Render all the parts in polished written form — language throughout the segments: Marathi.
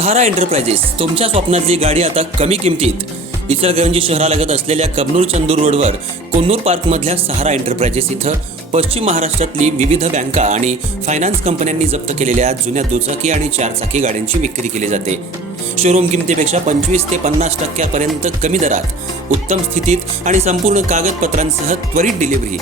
सहारा एंटरप्राइजेस तुमच्या स्वप्नातली गाडी आता कमी किमतीत। इचलकरंजी शहरालगत असलेल्या कबनूर चंदूर रोडवर कोन्नूर पार्कमधल्या सहारा एंटरप्राइजेस इथं पश्चिम महाराष्ट्रातली विविध बँका आणि फायनान्स कंपन्यांनी जप्त केलेल्या जुन्या दुचाकी आणि चारचाकी गाड्यांची विक्री केली जाते। शोरूम किमतीपेक्षा 25 ते 50% कमी दरात, उत्तम स्थितीत आणि संपूर्ण कागदपत्रांसह त्वरित डिलिव्हरी।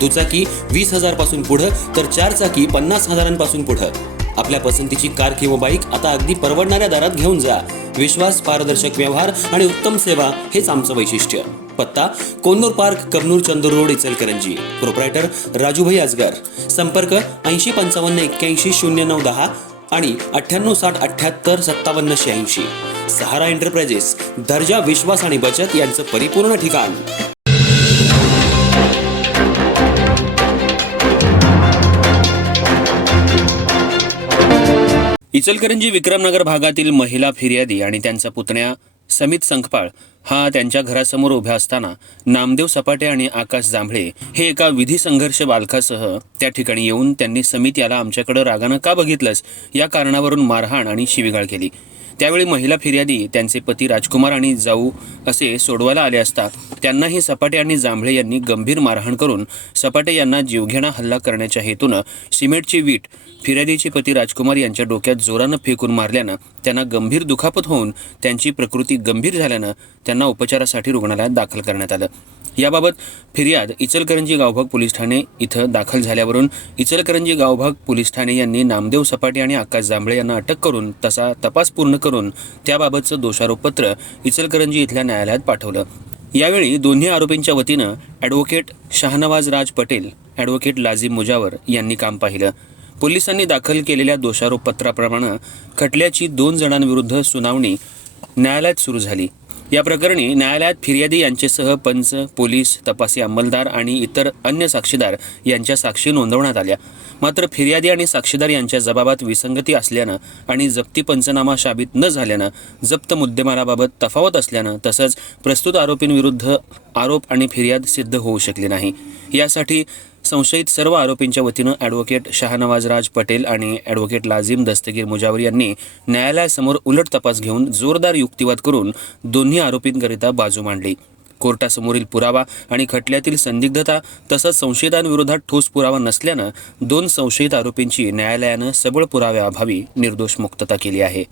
दुचाकी 20,000 पासून पुढे तर चारचाकी 50,000 पासून पुढे। आपल्या पसंतीची कार किंवा बाईक आता अगदी परवडणाऱ्या दरात घेऊन जा। विश्वास, पारदर्शक व्यवहार आणि उत्तम सेवा हेच आमचं वैशिष्ट्य। पत्ता Konnur park, Kabnur Chandur road, Ichalkaranji. Proprietor Rajubhai Ajgar. संपर्क 8055810910 आणि 9860785786। सहारा एंटरप्राइजेस, दर्जा, विश्वास आणि बचत यांचं परिपूर्ण ठिकाण। इचलकरंजी विक्रमनगर भागातील महिला फिर्यादी आणि त्यांचा पुतण्या समित संकपाळ हा त्यांच्या घरासमोर उभ्या असताना नामदेव सपाटे आणि आकाश जांभळे हे एका विधी संघर्ष बालकासह त्या ठिकाणी येऊन त्यांनी समित याला आमच्याकडे रागानं का बघितलंस या कारणावरून मारहाण आणि शिवीगाळ केली। त्यावेळी महिला फिर्यादी त्यांचे पती राजकुमार आणि जाऊ असे सोडवायला आले असता त्यांनाही सपाटे आणि जांभळे यांनी गंभीर मारहाण करून सपाटे यांना जीवघेणा हल्ला करण्याच्या हेतूनं सिमेंटची वीट फिर्यादीचे पती राजकुमार यांच्या डोक्यात जोरानं फेकून मारल्यानं त्यांना गंभीर दुखापत होऊन त्यांची प्रकृती गंभीर झाल्यानं त्यांना उपचारासाठी रुग्णालयात दाखल करण्यात आलं। याबाबत फिर्याद इचलकरंजी गावभाग पोलीस ठाणे इथं दाखल झाल्यावरून इचलकरंजी गावभाग पोलीस ठाणे यांनी नामदेव सपाटे आणि आकाश जांभळे यांना अटक करून तसा तपास पूर्ण करून त्याबाबतचं दोषारोपपत्र इचलकरंजी इथल्या न्यायालयात पाठवलं। यावेळी दोन्ही आरोपींच्या वतीनं ॲडव्होकेट शाहनवाज राज पटेल, ॲडव्होकेट लाजिम मुजावर यांनी काम पाहिलं। पोलिसांनी दाखल केलेल्या दोषारोपपत्राप्रमाणे खटल्याची 2 जणांविरुद्ध सुनावणी न्यायालयात सुरू झाली। या प्रकरणी न्यायालयात फिर्यादी यांच्यासह पंच, पोलीस, तपासी अंमलदार आणि इतर अन्य साक्षीदार यांच्या साक्षी नोंदवण्यात आल्या। मात्र फिर्यादी आणि साक्षीदार यांच्या जबाबात विसंगती असल्यानं आणि जप्ती पंचनामा साबित न झाल्यानं, जप्त मुद्देमालाबाबत तफावत असल्यानं तसंच प्रस्तुत आरोपींविरुद्ध आरोप आणि फिर्याद सिद्ध होऊ शकली नाही। यासाठी संशयित सर्व आरोपींच्या वतीनं ॲडव्होकेट शाहनवाज राज पटेल आणि ॲडव्होकेट लाजिम दस्तगीर मुजावर यांनी न्यायालयासमोर उलट तपास घेऊन जोरदार युक्तिवाद करून दोन्ही आरोपींकरिता बाजू मांडली। कोर्टासमोरील पुरावा आणि खटल्यातील संदिग्धता तसंच संशयितांविरोधात ठोस पुरावा नसल्यानं 2 संशयित आरोपींची न्यायालयानं सबळ पुराव्याअभावी निर्दोष मुक्तता केली आहे।